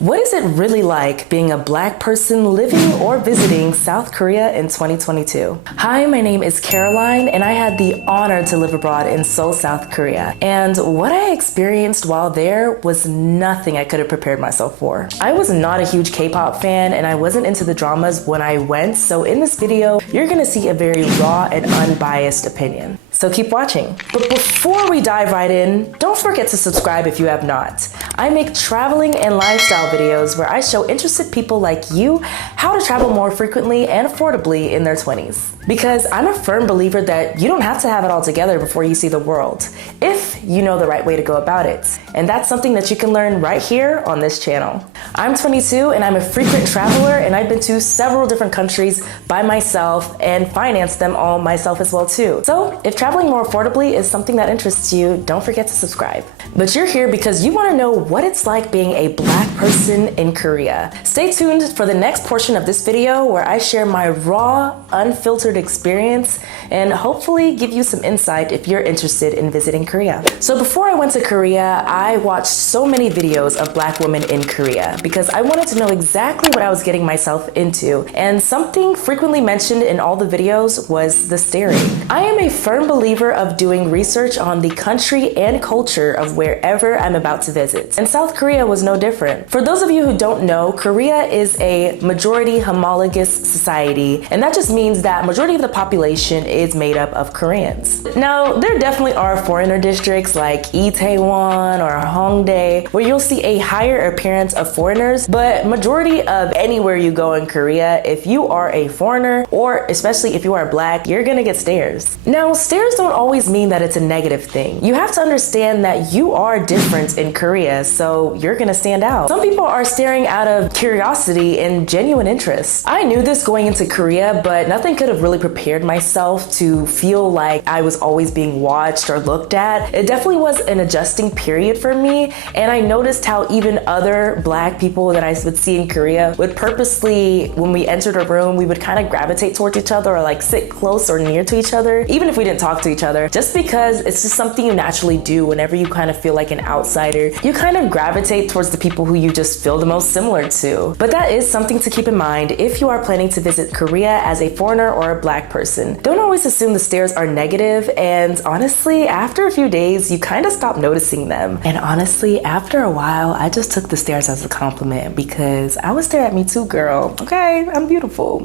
What is it really like being a Black person living or visiting South Korea in 2022? Hi, my name is Caroline, and I had the honor to live abroad in Seoul, South Korea. And what I experienced while there was nothing I could have prepared myself for. I was not a huge K-pop fan, and I wasn't into the dramas when I went, so in this video, you're gonna see a very raw and unbiased opinion. So keep watching. But before we dive right in, don't forget to subscribe if you have not. I make traveling and lifestyle videos where I show interested people like you how to travel more frequently and affordably in their 20s. Because I'm a firm believer that you don't have to have it all together before you see the world, if you know the right way to go about it. And that's something that you can learn right here on this channel. I'm 22 and I'm a frequent traveler, and I've been to several different countries by myself and financed them all myself as well too. So if traveling more affordably is something that interests you, don't forget to subscribe. But you're here because you want to know what it's like being a Black person in Korea. Stay tuned for the next portion of this video where I share my raw, unfiltered experience and hopefully give you some insight if you're interested in visiting Korea. So before I went to Korea, I watched so many videos of Black women in Korea because I wanted to know exactly what I was getting myself into, and something frequently mentioned in all the videos was the staring. I am a firm believer of doing research on the country and culture of wherever I'm about to visit, and South Korea was no different. For those of you who don't know, Korea is a majority homologous society, and that just means that majority of the population is made up of Koreans. Now, there definitely are foreigner districts like 𝚁𝚁𝚾𝙾 or Hongdae where you'll see a higher appearance of foreigners, but majority of anywhere you go in Korea, if you are a foreigner, or especially if you are Black, you're gonna get stares. Now, stares don't always mean that it's a negative thing. You have to understand that you are different in Korea, so you're gonna stand out. Some people are staring out of curiosity and genuine interest. I knew this going into Korea, but nothing could have really prepared myself to feel like I was always being watched or looked at. It definitely was an adjusting period for me, and I noticed how even other Black people that I would see in Korea would purposely, when we entered a room, we would kind of gravitate towards each other or like sit close or near to each other, even if we didn't talk to each other, just because it's just something you naturally do whenever you kind of feel like an outsider. You kind of gravitate towards the people who you just feel the most similar to. But that is something to keep in mind if you are planning to visit Korea as a foreigner or a Black person. Don't always assume the stares are negative, and honestly, after a few days, you kind of stop noticing them. And honestly, after a while, I just took the stares as a compliment because I would stare at me too, girl. Okay, I'm beautiful.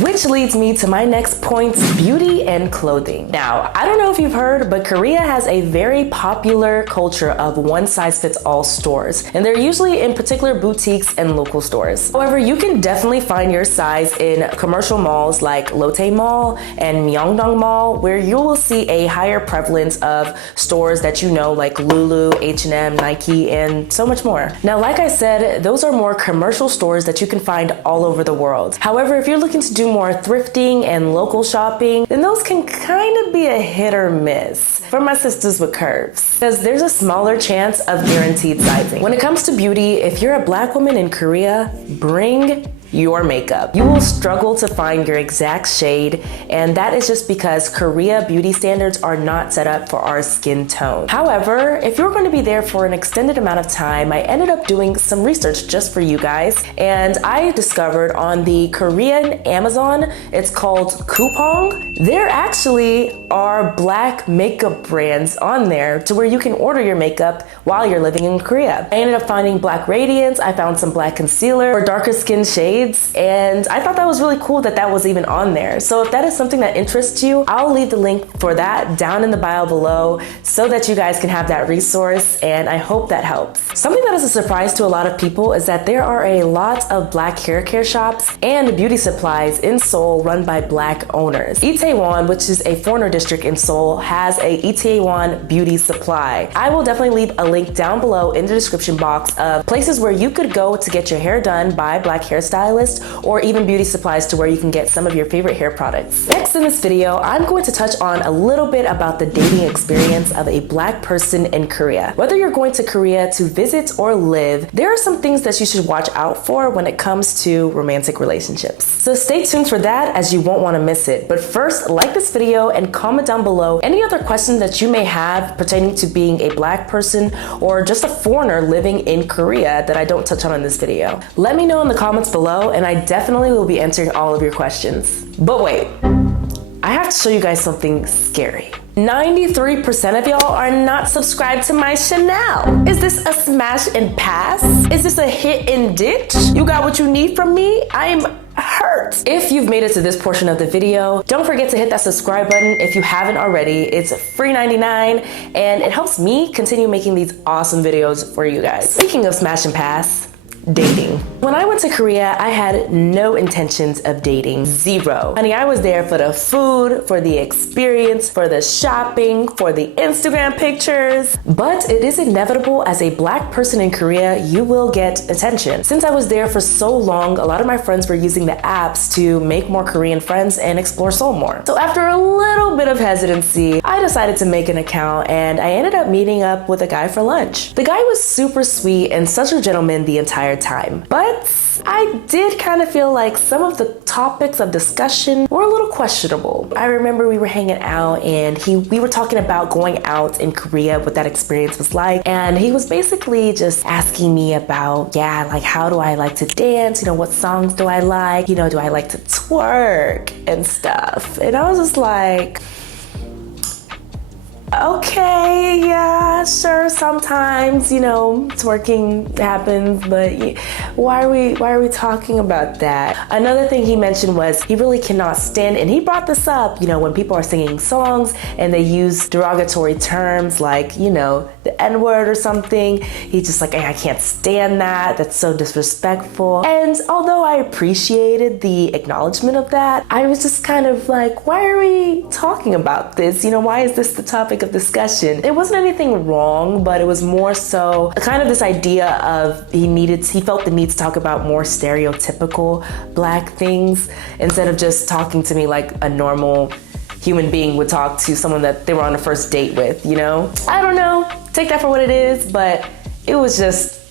Which leads me to my next point, beauty and clothing. Now, I don't know if you've heard, but Korea has a very popular culture of one-size-fits-all stores, and they're usually in particular boutiques and local stores. However, you can definitely find your size in commercial malls like Lotte Mall and Myeongdong Mall, where you will see a higher prevalence of stores that you know like Lulu, H&M, Nike, and so much more. Now, like I said, those are more commercial stores that you can find all over the world. However, if you're looking to do more thrifting and local shopping, then those can kind of be a hit or miss for my sisters with curves, because there's a smaller chance of guaranteed sizing. When it comes to beauty, if you're a Black woman in Korea, bring your makeup. You will struggle to find your exact shade, and that is just because Korea beauty standards are not set up for our skin tone. However, if you're going to be there for an extended amount of time, I ended up doing some research just for you guys, and I discovered on the Korean Amazon, it's called Coupang. There actually are Black makeup brands on there to where you can order your makeup while you're living in Korea. I ended up finding Black Radiance, I found some Black concealer for darker skin shades, and I thought that was really cool that that was even on there. So if that is something that interests you, I'll leave the link for that down in the bio below so that you guys can have that resource, and I hope that helps. Something that is a surprise to a lot of people is that there are a lot of Black hair care shops and beauty supplies in Seoul run by Black owners. 𝚁𝚁𝚾, which is a foreigner district in Seoul, has a 𝚁𝚁𝚾 beauty supply. I will definitely leave a link down below in the description box of places where you could go to get your hair done by Black hairstylists stylist, or even beauty supplies to where you can get some of your favorite hair products. Next in this video, I'm going to touch on a little bit about the dating experience of a Black person in Korea. Whether you're going to Korea to visit or live, there are some things that you should watch out for when it comes to romantic relationships. So stay tuned for that, as you won't want to miss it. But first, like this video and comment down below any other questions that you may have pertaining to being a Black person or just a foreigner living in Korea that I don't touch on in this video. Let me know in the comments below, and I definitely will be answering all of your questions. But wait, I have to show you guys something scary. 93% of y'all are not subscribed to my channel. Is this a smash and pass? Is this a hit and ditch? You got what you need from me? I'm hurt. If you've made it to this portion of the video, don't forget to hit that subscribe button if you haven't already. It's free 99 and it helps me continue making these awesome videos for you guys. Speaking of smash and pass, dating. When I went to Korea, I had no intentions of dating. Zero. Honey, I was there for the food, for the experience, for the shopping, for the Instagram pictures. But it is inevitable, as a Black person in Korea, you will get attention. Since I was there for so long, a lot of my friends were using the apps to make more Korean friends and explore Seoul more. So after a little bit of hesitancy, I decided to make an account, and I ended up meeting up with a guy for lunch. The guy was super sweet and such a gentleman the entire time. But I did kind of feel like some of the topics of discussion were a little questionable. I remember we were hanging out and we were talking about going out in Korea, what that experience was like. And he was basically just asking me about, like, how do I like to dance? You know, what songs do I like? You know, do I like to twerk and stuff? And I was just like, okay, yeah, sure, sometimes, you know, twerking happens, but why are we talking about that? Another thing he mentioned was he really cannot stand, and he brought this up, you know, when people are singing songs and they use derogatory terms like, you know, the N-word or something. He's just like, hey, I can't stand that. That's so disrespectful. And although I appreciated the acknowledgement of that, I was just kind of like, why are we talking about this? You know, why is this the topic of discussion? It wasn't anything wrong, but it was more so kind of this idea of he felt the need to talk about more stereotypical Black things instead of just talking to me like a normal human being would talk to someone that they were on a first date with, you know? I don't know, take that for what it is, but it was just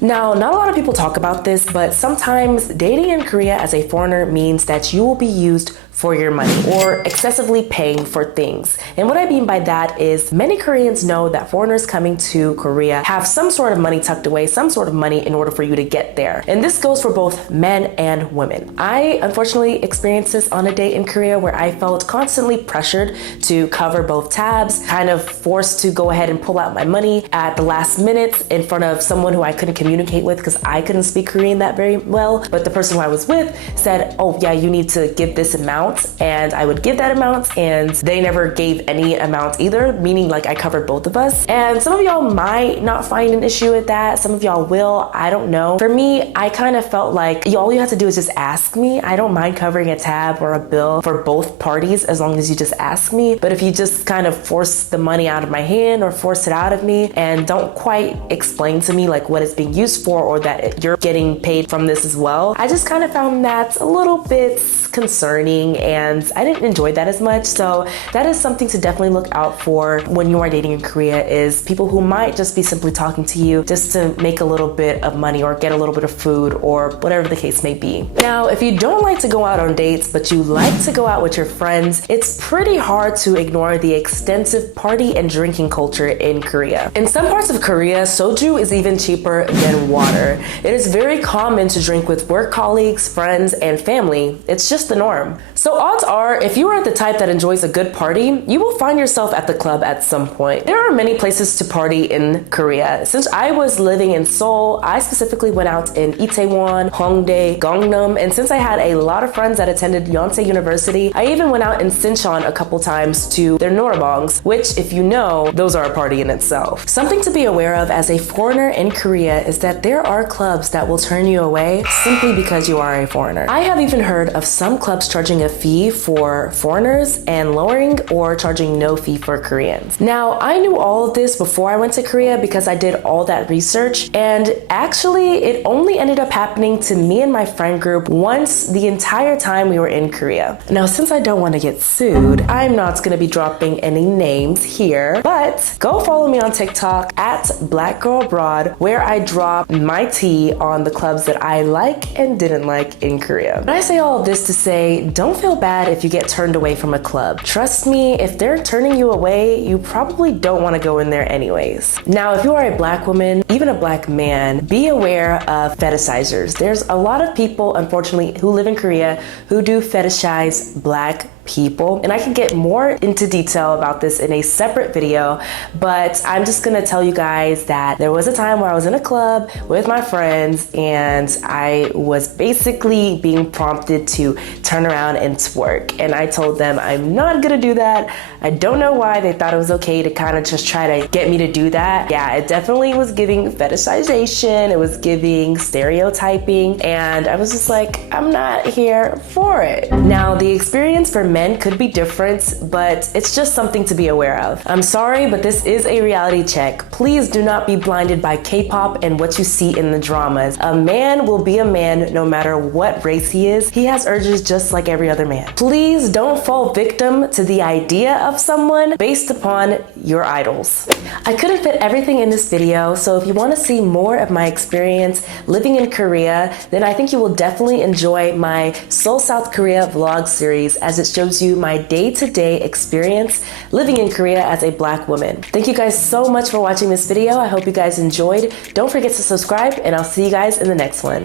Now, not a lot of people talk about this, but sometimes dating in Korea as a foreigner means that you will be used for your money or excessively paying for things. And what I mean by that is many Koreans know that foreigners coming to Korea have some sort of money tucked away, some sort of money in order for you to get there. And this goes for both men and women. I unfortunately experienced this on a date in Korea where I felt constantly pressured to cover both tabs, kind of forced to go ahead and pull out my money at the last minute in front of someone who I couldn't communicate with because I couldn't speak Korean that very well. But the person who I was with said, oh yeah, you need to give this amount. And I would give that amount, and they never gave any amount either, meaning like I covered both of us. And some of y'all might not find an issue with that. Some of y'all will, I don't know. For me, I kind of felt like all you have to do is just ask me. I don't mind covering a tab or a bill for both parties as long as you just ask me. But if you just kind of force the money out of my hand or force it out of me and don't quite explain to me like what it's being used for or that you're getting paid from this as well, I just kind of found that a little bit concerning, and I didn't enjoy that as much. So that is something to definitely look out for when you are dating in Korea, is people who might just be simply talking to you just to make a little bit of money or get a little bit of food or whatever the case may be. Now, if you don't like to go out on dates, but you like to go out with your friends, it's pretty hard to ignore the extensive party and drinking culture in Korea. In some parts of Korea, soju is even cheaper than water. It is very common to drink with work colleagues, friends, and family. It's just the norm. So odds are, if you are the type that enjoys a good party, you will find yourself at the club at some point. There are many places to party in Korea. Since I was living in Seoul, I specifically went out in Itaewon, Hongdae, Gangnam, and since I had a lot of friends that attended Yonsei University, I even went out in Sinchon a couple times to their norabangs, which, if you know, those are a party in itself. Something to be aware of as a foreigner in Korea Korea is that there are clubs that will turn you away simply because you are a foreigner. I have even heard of some clubs charging a fee for foreigners and lowering or charging no fee for Koreans. Now, I knew all of this before I went to Korea because I did all that research, and actually it only ended up happening to me and my friend group once the entire time we were in Korea. Now, since I don't want to get sued, I'm not going to be dropping any names here, but go follow me on TikTok at @blackgirlabroad, where I drop my tea on the clubs that I like and didn't like in Korea. And I say all of this to say, don't feel bad if you get turned away from a club. Trust me, if they're turning you away, you probably don't want to go in there anyways. Now, if you are a black woman, even a black man, be aware of fetishizers. There's a lot of people, unfortunately, who live in Korea who do fetishize black people, and I can get more into detail about this in a separate video, but I'm just gonna tell you guys that there was a time where I was in a club with my friends and I was basically being prompted to turn around and twerk, and I told them I'm not gonna do that. I don't know why they thought it was okay to kind of just try to get me to do that. Yeah, it definitely was giving fetishization, it was giving stereotyping, and I was just like, I'm not here for it. Now, the experience for men could be different, but it's just something to be aware of. I'm sorry, but this is a reality check. Please do not be blinded by K-pop and what you see in the dramas. A man will be a man no matter what race he is. He has urges just like every other man. Please don't fall victim to the idea of someone based upon your idols. I couldn't fit everything in this video, so if you want to see more of my experience living in Korea, then I think you will definitely enjoy my Seoul, South Korea vlog series, as it shows you my day-to-day experience living in Korea as a black woman. Thank you guys so much for watching this video. I hope you guys enjoyed. Don't forget to subscribe, and I'll see you guys in the next one.